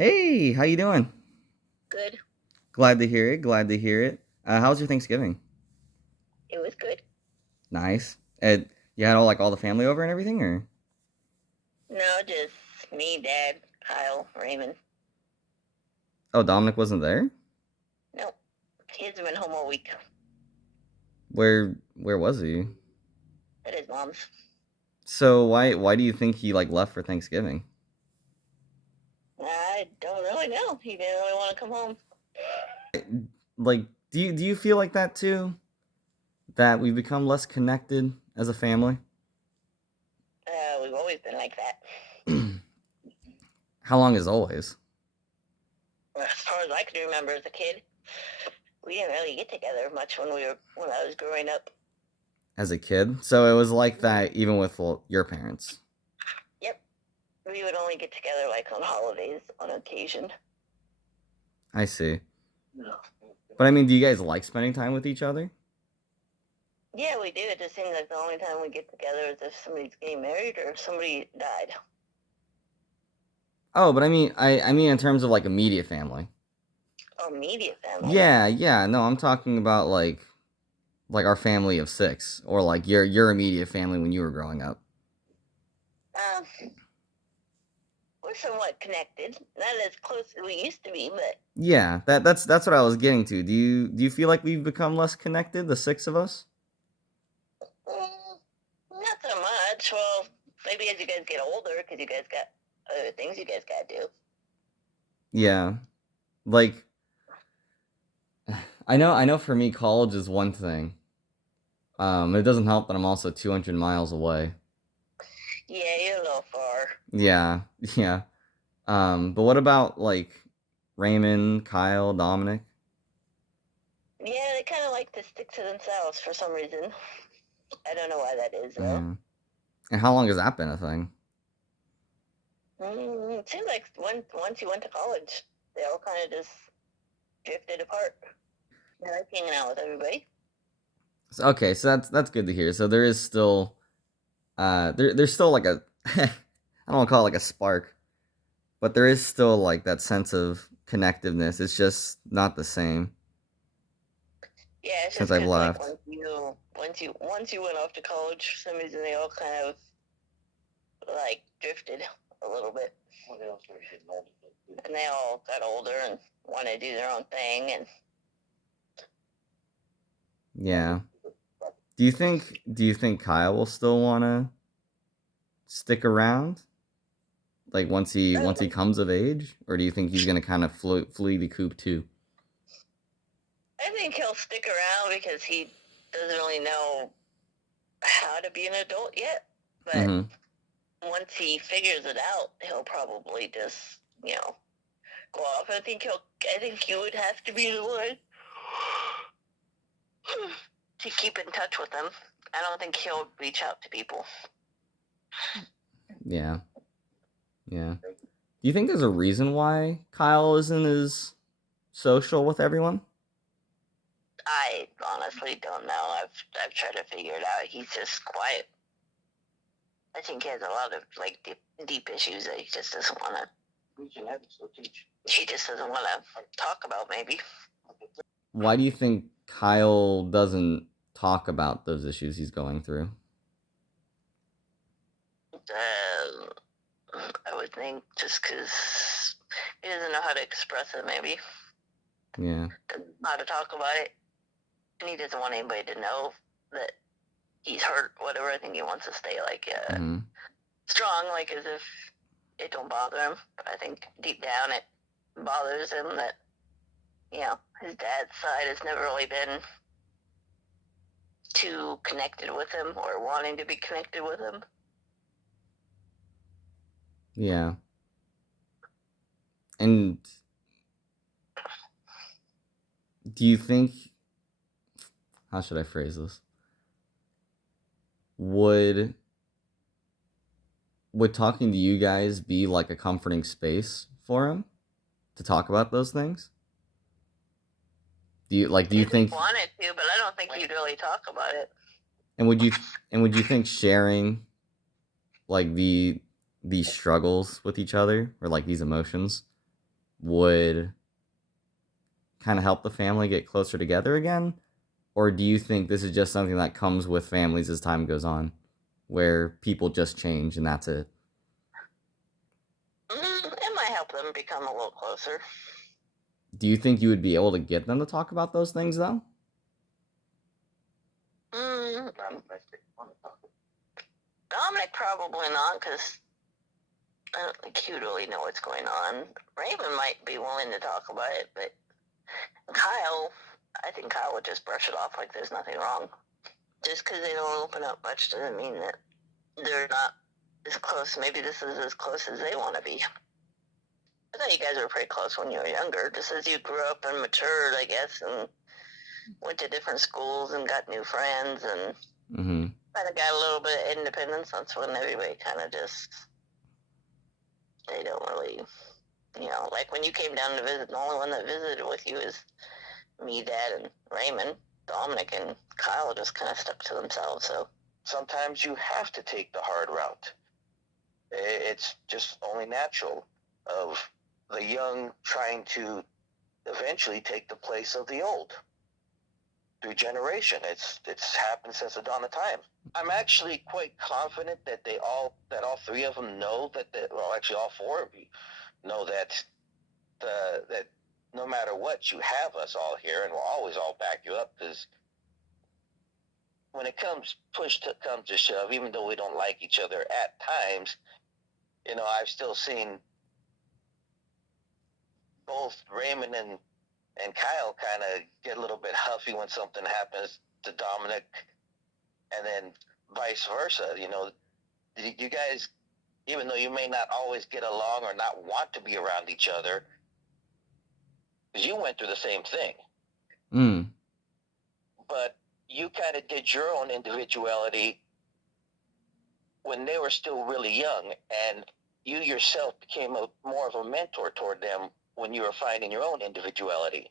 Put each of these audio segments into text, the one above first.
Hey, how you doing? Good. Glad to hear it. Glad to hear it. How's your Thanksgiving? It was good. Nice. You had all the family over and everything, or? No, just me, Dad, Kyle, Raymond. Oh, Dominic wasn't there. No, he hasn't been home all week Where was he? at his mom's. So why do you think he left for Thanksgiving? I don't really know. He didn't really want to come home. Like, do you feel like that too? That we've become less connected as a family? We've always been like that. How long is always? As far as I can remember as a kid, we didn't really get together much when I was growing up. As a kid? So it was like that even with your parents. Yep. We would only get together like on holidays on occasion. I see. But I mean, do you guys like spending time with each other? Yeah, we do. It just seems like the only time we get together is if somebody's getting married or if somebody died. Oh, but I mean in terms of immediate family. Or immediate family. Yeah, yeah. No, I'm talking about our family of six, or like your immediate family when you were growing up. Um, we're somewhat connected. Not as close as we used to be, but Yeah, that's what I was getting to. Do you feel like we've become less connected, the six of us? not so much. Well, maybe as you guys get older, because you guys got other things you guys got to do. Yeah. Like I know for me college is one thing. It doesn't help that I'm also 200 miles away. Yeah, you're a little far. Yeah. Yeah. But what about Raymond, Kyle, Dominic? Yeah, they kind of like to stick to themselves for some reason. I don't know why that is, though. Yeah. And how long has that been a thing? It seems like once you went to college, they all kind of just drifted apart. I like hanging out with everybody. Okay, so that's good to hear. So there is still there's still like a I don't want to call it like a spark, but there is still like that sense of connectiveness. It's just not the same Yeah, it's since just I've because like left. once you went off to college, for some reason they all kind of like drifted a little bit. And they all got older and wanted to do their own thing. And Yeah. Do you think Kyle will still want to stick around like once he comes of age, or do you think he's gonna kind of flee the coop too? I think he'll stick around because he doesn't really know how to be an adult yet. But Mm-hmm. once he figures it out, he'll probably just, go off. I think you would have to be the one to keep in touch with him. I don't think he'll reach out to people. Yeah. Yeah. Do you think there's a reason why Kyle isn't as social with everyone? I honestly don't know. I've tried to figure it out. He's just quiet. I think he has a lot of like deep issues that he just doesn't want to. He just doesn't want to talk about. Maybe. Why do you think Kyle doesn't talk about those issues he's going through? I would think just because he doesn't know how to express it. Maybe Yeah. doesn't know how to talk about it, and he doesn't want anybody to know that he's hurt. Whatever. I think he wants to stay like Mm-hmm. strong, like as if it don't bother him. But I think deep down it bothers him that his dad's side has never really been too connected with him or wanting to be connected with him. Yeah. And do you think, how should I phrase this? Would would talking to you guys be like a comforting space for him to talk about those things? Do you If he think wanted to, but I don't think he'd really talk about it. and would you think sharing like these struggles with each other or like these emotions would kind of help the family get closer together again? Or do you think this is just something that comes with families as time goes on, where people just change and that's it? It might help them become a little closer. Do you think you would be able to get them to talk about those things though? Mm, Dominic probably not, because I don't think he would really know what's going on. Raven might be willing to talk about it, but Kyle, I think Kyle would just brush it off like there's nothing wrong. Just because they don't open up much doesn't mean that they're not as close. Maybe this is as close as they want to be. I thought you guys were pretty close when you were younger, just as you grew up and matured, I guess, and went to different schools and got new friends and Mm-hmm. kind of got a little bit of independence. That's when everybody kind of just, they don't really, like when you came down to visit, the only one that visited with you is me, Dad, and Raymond. Dominic and Kyle just kind of stuck to themselves. So sometimes you have to take the hard route. It's just only natural of the young trying to eventually take the place of the old through generation. It's happened since the dawn of time. I'm actually quite confident that all three of them know well, actually all four of you know that that no matter what, you have us all here, and we'll always all back you up, because when it comes to shove, even though we don't like each other at times, I've still seen both Raymond and Kyle kind of get a little bit huffy when something happens to Dominic, and then vice versa. You guys, even though you may not always get along or not want to be around each other, you went through the same thing. But you kind of did your own individuality when they were still really young, and you yourself became more of a mentor toward them when you were finding your own individuality.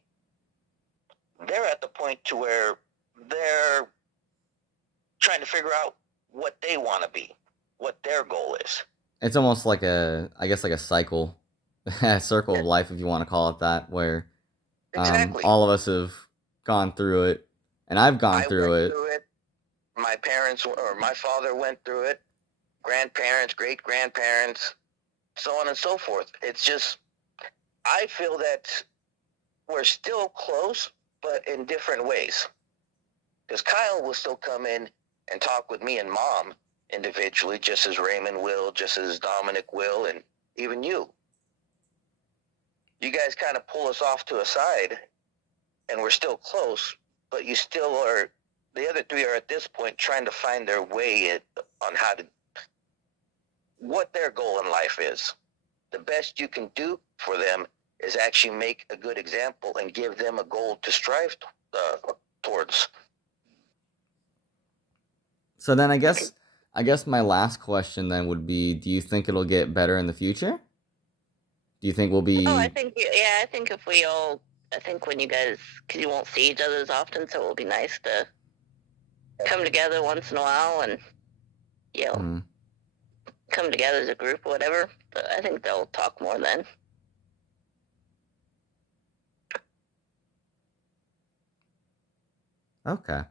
They're at the point to where they're trying to figure out what they want to be, what their goal is. It's almost like I guess like a cycle, a circle of life, if you want to call it that, where Exactly. all of us have gone through it, and I've gone through it. My parents, or my father, went through it. Grandparents, great grandparents, so on and so forth. It's just, I feel that we're still close, but in different ways. Because Kyle will still come in and talk with me and Mom individually, just as Raymond will, just as Dominic will, and even you. You guys kind of pull us off to a side, and we're still close, but you still are, the other three are at this point trying to find their way on what their goal in life is. The best you can do for them is actually make a good example and give them a goal to strive towards. So then I guess my last question then would be, do you think it'll get better in the future? Do you think we'll be... I think if we all, I think when you guys, because you won't see each other as often, so it will be nice to come together once in a while and, come together as a group or whatever. But I think they'll talk more then. Okay.